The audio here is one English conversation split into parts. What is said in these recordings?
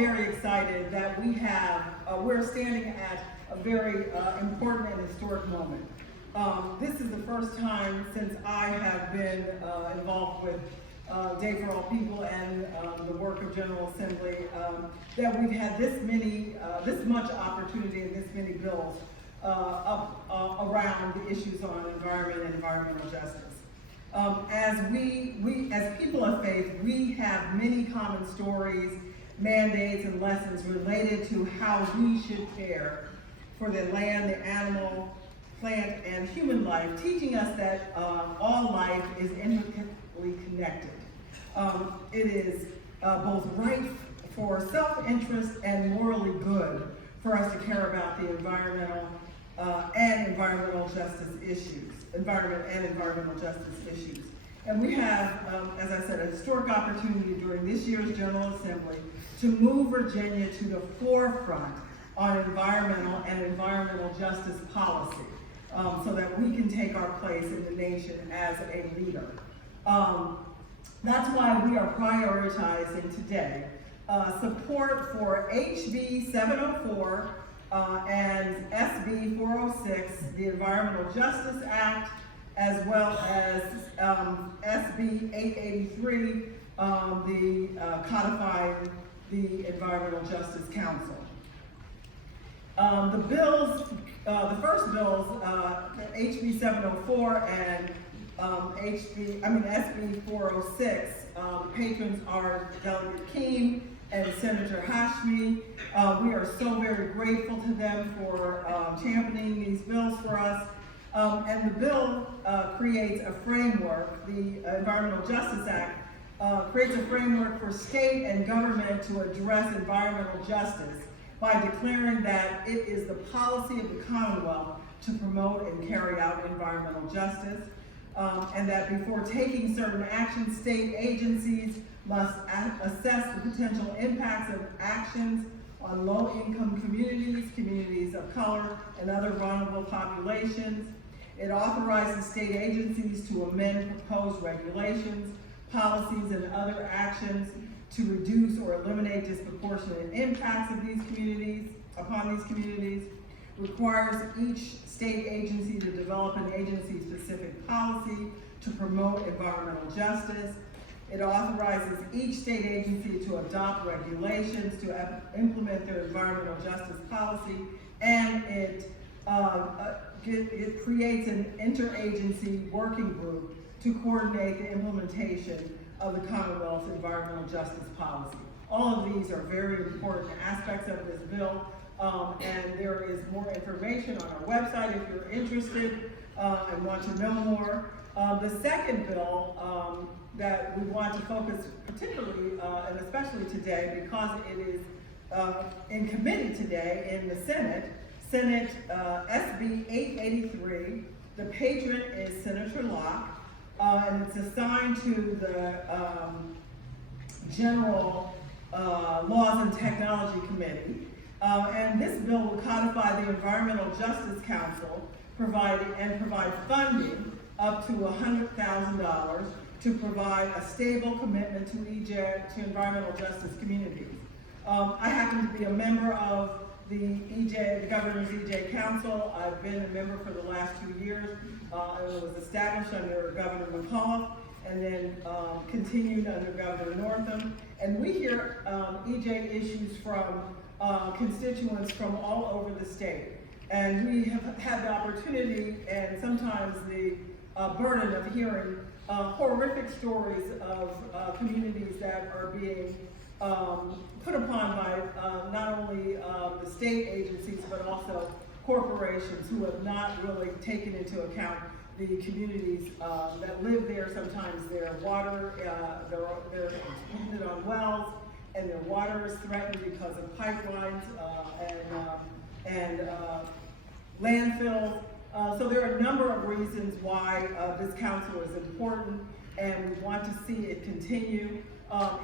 very excited that we're standing at a very important and historic moment. This is the first time since I have been involved with Day for All People and the work of General Assembly that we've had this much opportunity and this many bills up around the issues on environment and environmental justice. As people of faith, we have many common stories, mandates, and lessons related to how we should care for the land, the animal, plant, and human life, teaching us that all life is intricately connected. It is both right for self-interest and morally good for us to care about the environmental and environmental justice issues, And we have, as I said, a historic opportunity during this year's General Assembly to move Virginia to the forefront on environmental and environmental justice policy so that we can take our place in the nation as a leader. That's why we are prioritizing today support for HB 704 and SB 406, the Environmental Justice Act, as well as SB 883, the codifying the Environmental Justice Council. The first bills, HB 704 and SB 406, patrons are Delegate King and Senator Hashmi. We are so very grateful to them for championing these bills for us. And the bill creates a framework, the Environmental Justice Act creates a framework for state and government to address environmental justice by declaring that it is the policy of the Commonwealth to promote and carry out environmental justice, and that before taking certain actions, state agencies must assess the potential impacts of actions on low-income communities, communities of color, and other vulnerable populations. It authorizes state agencies to amend proposed regulations, policies, and other actions to reduce or eliminate disproportionate impacts of these communities, upon these communities, requires each state agency to develop an agency-specific policy to promote environmental justice. It authorizes each state agency to adopt regulations to implement their environmental justice policy, and it creates an interagency working group to coordinate the implementation of the Commonwealth's environmental justice policy. All of these are very important aspects of this bill, and there is more information on our website if you're interested and want to know more. The second bill that we want to focus particularly and especially today, because it is in committee today in the Senate, SB 883. The patron is Senator Locke, and it's assigned to the General Laws and Technology Committee. And this bill will codify the Environmental Justice Council, provide funding up to $100,000 to provide a stable commitment to environmental justice communities. I happen to be a member of the Governor's EJ Council. I've been a member for the last 2 years. It was established under Governor McAuliffe and then continued under Governor Northam. And we hear EJ issues from constituents from all over the state. And we have had the opportunity and sometimes the burden of hearing horrific stories of communities that are being put upon by not only the state agencies, but also corporations who have not really taken into account the communities that live there. Sometimes their water, they're dependent on wells, and their water is threatened because of pipelines and landfills. So there are a number of reasons why this council is important, and we want to see it continue.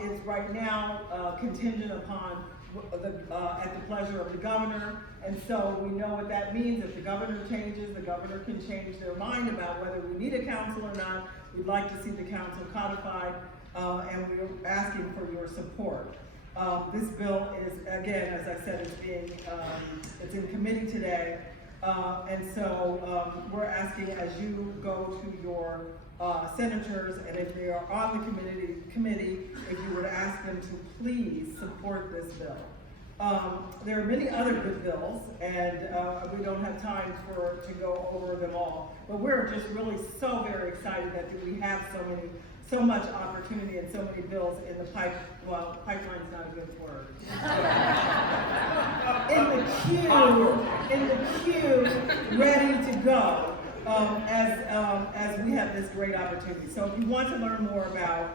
It's right now contingent upon at the pleasure of the governor, and so we know what that means. If the governor changes, the governor can change their mind about whether we need a council or not. We'd like to see the council codified, and we're asking for your support. This bill is, again, as I said, it's in committee today. And so we're asking, as you go to your senators, and if they are on the committee, if you were to ask them to please support this bill. There are many other good bills, and we don't have time to go over them all. But we're just really so very excited that we have so much opportunity and so many bills in the pipeline's not a good word. in the queue, ready to go, as we have this great opportunity. So if you want to learn more about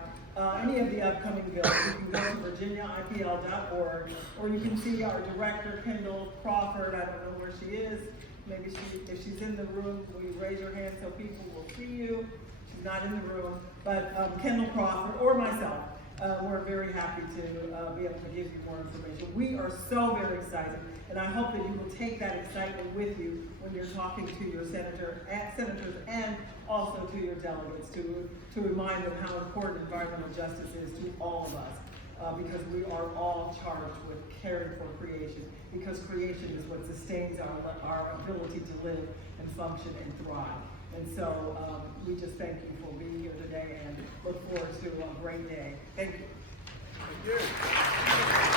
any of the upcoming bills, you can go to virginiaipl.org, or you can see our director, Kendall Crawford. I don't know where she is. Maybe if she's in the room, will you raise your hand so people will see you? She's not in the room, but Kendall Crawford or myself, we're very happy to be able to give you more information. We are so very excited, and I hope that you will take that excitement with you when you're talking to your senators and also to your delegates to remind them how important environmental justice is to all of us, because we are all charged with caring for creation, because creation is what sustains our ability to live and function and thrive. And so we just thank you for being here today and look forward to a great day. Thank you. Thank you.